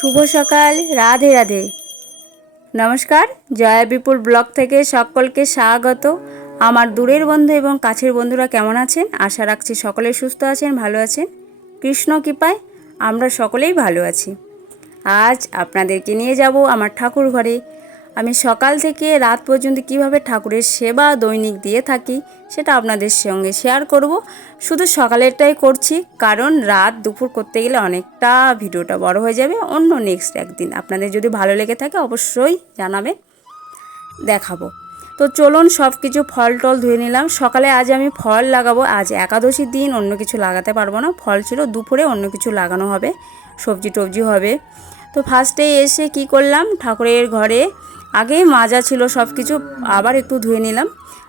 শুভ সকাল, রাধে রাধে। নমস্কার, জয়া বিপুল ব্লগ থেকে সকলকে স্বাগত। আমার দূরের বন্ধু এবং কাছের বন্ধুরা কেমন আছেন? আশা রাখছি সকলে সুস্থ আছেন, ভালো আছেন। কৃষ্ণ কৃপায় আমরা সকলেই ভালো আছি। আজ আপনাদেরকে নিয়ে যাব আমার ঠাকুর ঘরে আমি সকাল থেকে রাত পর্যন্ত কীভাবে ঠাকুরের সেবা দৈনিক দিয়ে থাকি সেটা আপনাদের সঙ্গে শেয়ার করব। শুধু সকালেরটাই করছি, কারণ রাত দুপুর করতে গেলে অনেকটা ভিডিওটা বড় হয়ে যাবে। অন্য নেক্সট একদিন আপনাদের যদি ভালো লেগে থাকে অবশ্যই জানাবে দেখাবো। তো চলুন সব কিছু ফল টল ধুয়ে নিলাম। সকালে আজ আমি ফল লাগাবো। আজ একাদশীর দিন, অন্য কিছু লাগাতে পারব না। ফল ছিল, দুপুরে অন্য কিছু লাগানো হবে। সবজি টবজি হবে। তো ফার্স্টে এসে কি করলাম? ঠাকুরের ঘরে আগে মাজা ছিল সব কিছু আবার একটু ধুয়ে নিলাম।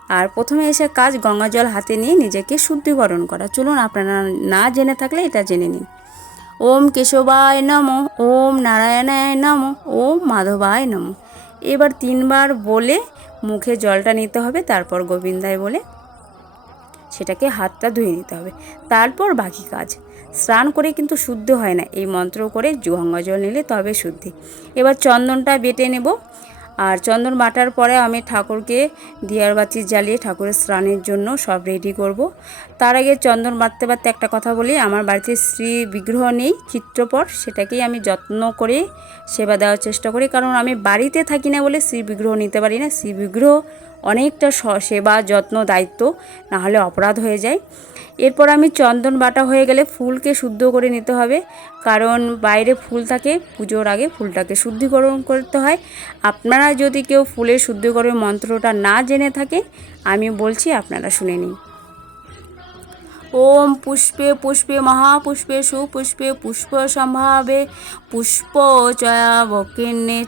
আর প্রথমে এসে কাজ গঙ্গা জল হাতে নিয়ে নিজেকে শুদ্ধিকরণ করা। চলুন আপনারা না জেনে থাকলে এটা জেনে নিন। ওম কেশবায় নম, ওম নারায়ণায় নম, ওম মাধবায় নম। এবার তিনবার বলে মুখে জলটা নিতে হবে, তারপর গোবিন্দায় বলে সেটাকে হাতটা ধুয়ে নিতে হবে। তারপর বাকি কাজ। স্নান করে কিন্তু শুদ্ধ হয় না। এই মন্ত্র করে গঙ্গা জল নিলে তবে শুদ্ধি। এবার চন্দনটা বেটে নেব। আর চন্দন বাটার পরে আমি ঠাকুরকে দিয়ার বাতি জ্বালিয়ে ঠাকুরের স্নানের জন্য সব রেডি করব। তার আগে চন্দন বাঁধতে বাঁধতে একটা কথা বলি, আমার বাড়িতে শ্রী বিগ্রহ নেই, চিত্রপট, সেটাকেই আমি যত্ন করে সেবা দেওয়ার চেষ্টা করি কারণ আমি বাড়িতে থাকি না বলে শ্রী বিগ্রহ নিতে পারি না শ্রী বিগ্রহ অনেকটা সেবা, যত্ন, দায়িত্ব না হলে অপরাধ হয়ে যায়। এরপর আমি চন্দন বাটা হয়ে গেলে ফুলকে শুদ্ধ করে নিতে হবে। কারণ বাইরে ফুল থাকে, পুজোর আগে ফুলটাকে শুদ্ধিকরণ করতে হয়। আপনারা যদি কেউ ফুলের শুদ্ধিকরণ মন্ত্রটা না জেনে থাকে, আমি বলছি আপনারা শুনে নিন। ওম পুষ্পে পুষ্পে মহাপুষ্পে সুপুষ্পে পুষ্প সম্ভাবে, পুষ্প চয়া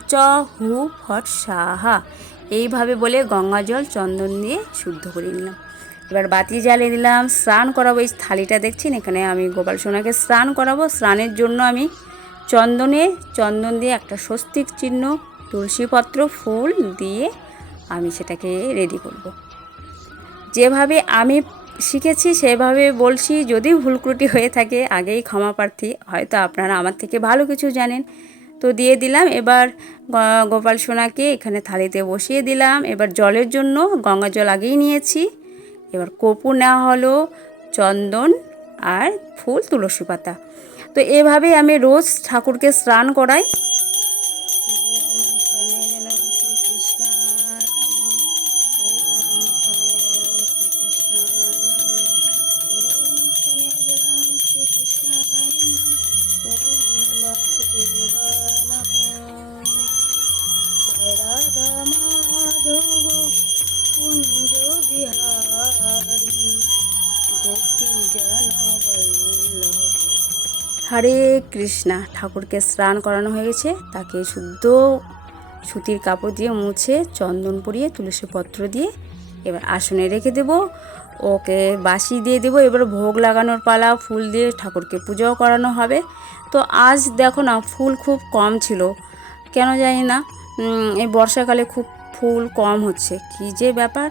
চ হু ফট সাহা। এইভাবে বলে গঙ্গা জল চন্দন দিয়ে শুদ্ধ করে নিলাম। এবার বাতি জ্বালিয়ে দিলাম, স্নান করাবো। এই থালিটা দেখছেন এখানে আমি গোপাল সোনাকে স্নান করাবো। স্নানের জন্য আমি চন্দনে, চন্দন দিয়ে একটা স্বস্তিক চিহ্ন, তুলসীপত্র, ফুল দিয়ে আমি সেটাকে রেডি করব। যেভাবে আমি শিখেছি, সেভাবে বলছি, যদি ভুলক্রুটি হয়ে থাকে, আগেই ক্ষমা প্রার্থী। হয়তো আপনারা আমার থেকে ভালো কিছু জানেন। তো দিয়ে দিলাম। এবার গোপাল সোনাকে এখানে থালিতে বসিয়ে দিলাম। এবার জলের জন্য গঙ্গা জল আগেই নিয়েছি। এবার কপু নেওয়া হলো চন্দন আর ফুল তুলসী পাতা। তো এভাবে আমি রোজ ঠাকুরকে স্নান করাই। কুঞ্জ গোপী হরে কৃষ্ণা, ঠাকুরকে স্নান করানো হয়ে গেছে। তাকে শুদ্ধ সুতির কাপড় দিয়ে মুছে, চন্দন পরিয়ে, তুলসী পত্র দিয়ে এবার আসনে রেখে দেব। ওকে বাসি দিয়ে দেবো। এবার ভোগ লাগানোর পালা, ফুল দিয়ে ঠাকুরকে পুজোও করানো হবে। তো আজ দেখো না, ফুল খুব কম ছিল। কেন জানি না এই বর্ষাকালে খুব ফুল কম হচ্ছে। কি যে ব্যাপার?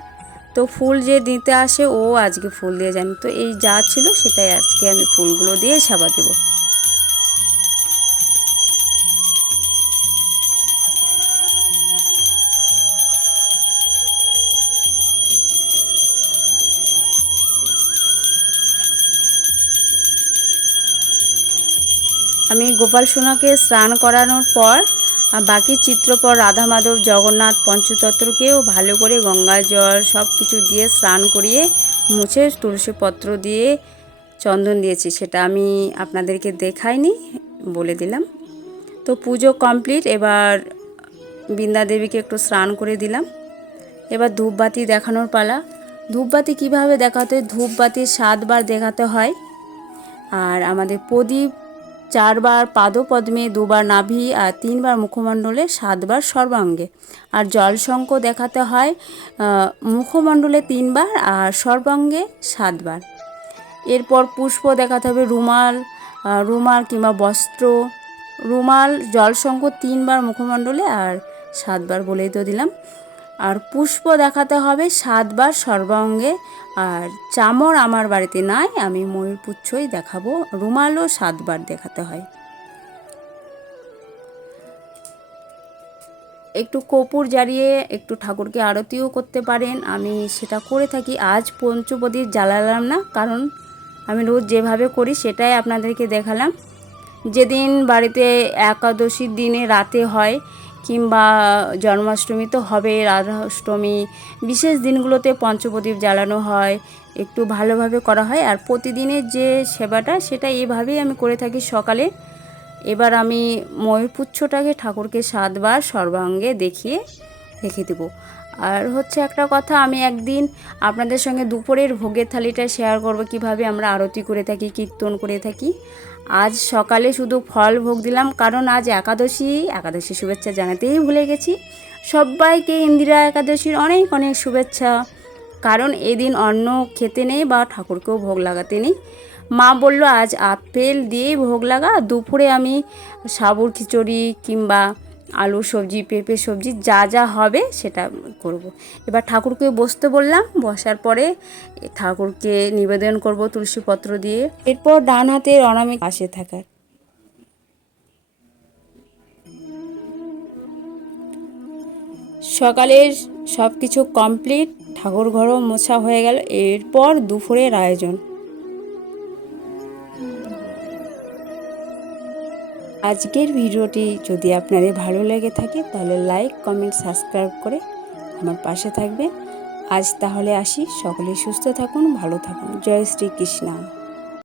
তো ফুল যে দিতে আসে, ও আজকে ফুল দিয়ে জানি। তো এই যা ছিল সেটাই আজকে আমি ফুলগুলো দিয়ে সাবা দেবো। আমি গোপাল সোনাকে স্নান করানোর পর বাকি চিত্রপর রাধা মাধব জগন্নাথ পঞ্চতত্ত্বকেও ভালো করে গঙ্গা জল সব কিছু দিয়ে স্নান করিয়ে মুছে তুলসী পত্র দিয়ে চন্দন দিয়েছি। সেটা আমি আপনাদেরকে দেখাইনি, বলে দিলাম। তো পুজো কমপ্লিট, এবার বৃন্দা দেবীকে একটু স্নান করে দিলাম। এবার ধূপবাতি দেখানোর পালা। ধূপবাতি কীভাবে দেখাতে হয়? ধূপবাতি সাতবার দেখাতে হয়। আর আমাদের প্রদীপ চারবার পাদপদ্মে, দুবার নাভি আর তিনবার মুখমণ্ডলে, সাতবার সর্বাঙ্গে। আর জলশঙ্ক দেখাতে হয় মুখমণ্ডলে তিনবার আর সর্বাঙ্গে সাতবার। এরপর পুষ্প দেখাতে হবে রুমাল রুমাল কিংবা বস্ত্র। রুমাল জলশঙ্ক তিনবার মুখমণ্ডলে আর সাতবার বলেই তো দিলাম। আর পুষ্প দেখাতে হবে সাতবার সর্বাঙ্গে। আর চামর আমার বাড়িতে নাই, আমি ময়ূরপুচ্ছই দেখাবো। রুমালও সাতবার দেখাতে হয়। একটু কপুর জ্বালিয়ে একটু ঠাকুরকে আরতিও করতে পারেন। আমি সেটা করে থাকি। আজ পঞ্চপদীপ জ্বালালাম না, কারণ আমি রোজ যেভাবে করি সেটাই আপনাদেরকে দেখালাম। যেদিন বাড়িতে একাদশীর দিনে রাতে হয় কিংবা জন্মাষ্টমী তো হবে, রাধাষ্টমী, বিশেষ দিনগুলোতে পঞ্চপ্রদীপ জ্বালানো হয়, একটু ভালোভাবে করা হয়। আর প্রতিদিনের যে সেবাটা, সেটা এইভাবেই আমি করে থাকি সকালে। এবার আমি ময়ূরপুচ্ছটাকে ঠাকুরকে সাতবার সর্বাঙ্গে দেখিয়ে রেখে দেবো। আর হচ্ছে একটা কথা, আমি একদিন আপনাদের সঙ্গে দুপুরের ভোগের থালিটা শেয়ার করব, কীভাবে আমরা আরতি করে থাকি, কীর্তন করে থাকি। আজ সকালে শুধু ফল ভোগ দিলাম, কারণ আজ একাদশী একাদশী শুভেচ্ছা জানাতেই ভুলে গেছি। সবাইকে ইন্দিরা একাদশীর অনেক অনেক শুভেচ্ছা। কারণ এদিন অন্ন খেতে নেই বা ঠাকুরকেও ভোগ লাগাতে নেই। মা বলল, আজ আপেল দিয়েই ভোগ লাগা, দুপুরে আমি সাবুর খিচুড়ি কিংবা আলু সবজি, পেঁপে সবজি, যা যা হবে সেটা করব। এবার ঠাকুরকে বসতে বললাম, বসার পরে ঠাকুরকে নিবেদন করব তুলসীপত্র দিয়ে। এরপর ডান হাতের অনামিক পাশে থাকার সকালের সব কিছু কমপ্লিট ঠাকুর ঘরও মোছা হয়ে গেল। এরপর দুপুরের আয়োজন। আজকের ভিডিওটি যদি আপনাদের ভালো লেগে থাকে, তাহলে লাইক কমেন্ট সাবস্ক্রাইব করে আমার পাশে থাকবে আজ তাহলে আসি। সকলে সুস্থ থাকুন, ভালো থাকুন। জয় শ্রীকৃষ্ণ